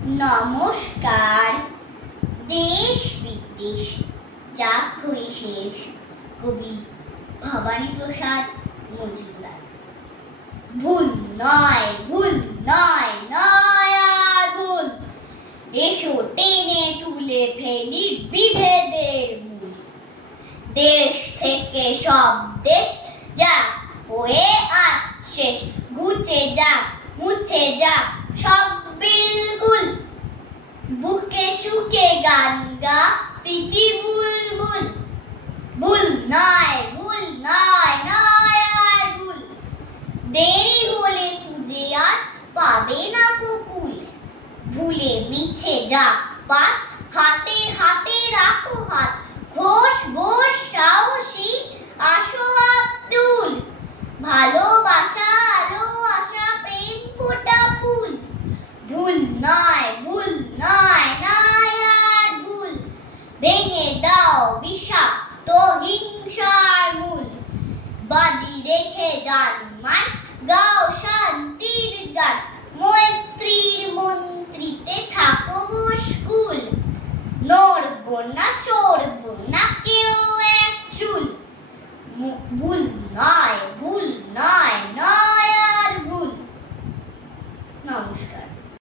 নমস্কার। দেশ বিদেশ যাক হই শেষ, কবি ভবানী প্রসাদ মজুমদার। ভুল নয়, ভুল নয়, নয় আর ভুল, এসো টেনে তুলে ফেলি বিভেদের মূল। দেশ থেকে সব দেশ যাক হয়ে আজ শেষ, ঘুচে যাক মুছে যাক সব বিলকুল। বুকে সুখে গান গা প্রীতি বুলবুল। ভুল নয়, ভুল নয়, নয় আর ভুল, দেরি হলে খুঁজে আর পাবে না কুকুল। ভুলে মিছে যাক পাত, হাতে হাতে রাখো হাত, ঘোষ বোস সাহসী আসো আব্দুল। ভালোবাসা আলো আশা প্রেম ফোটা ফুল। ভুল নয়, ভুল নয়, নয় আর ভুল, ভেঙে দাও বিষাক্ত হিংসার মূল। বাজি রেখে যান মান, গাও শান্তির গান, মৈত্রীর মন্ত্রীতে থাকো মশগুল। নড়ব না সরব না কেউ এক চুল, ভুল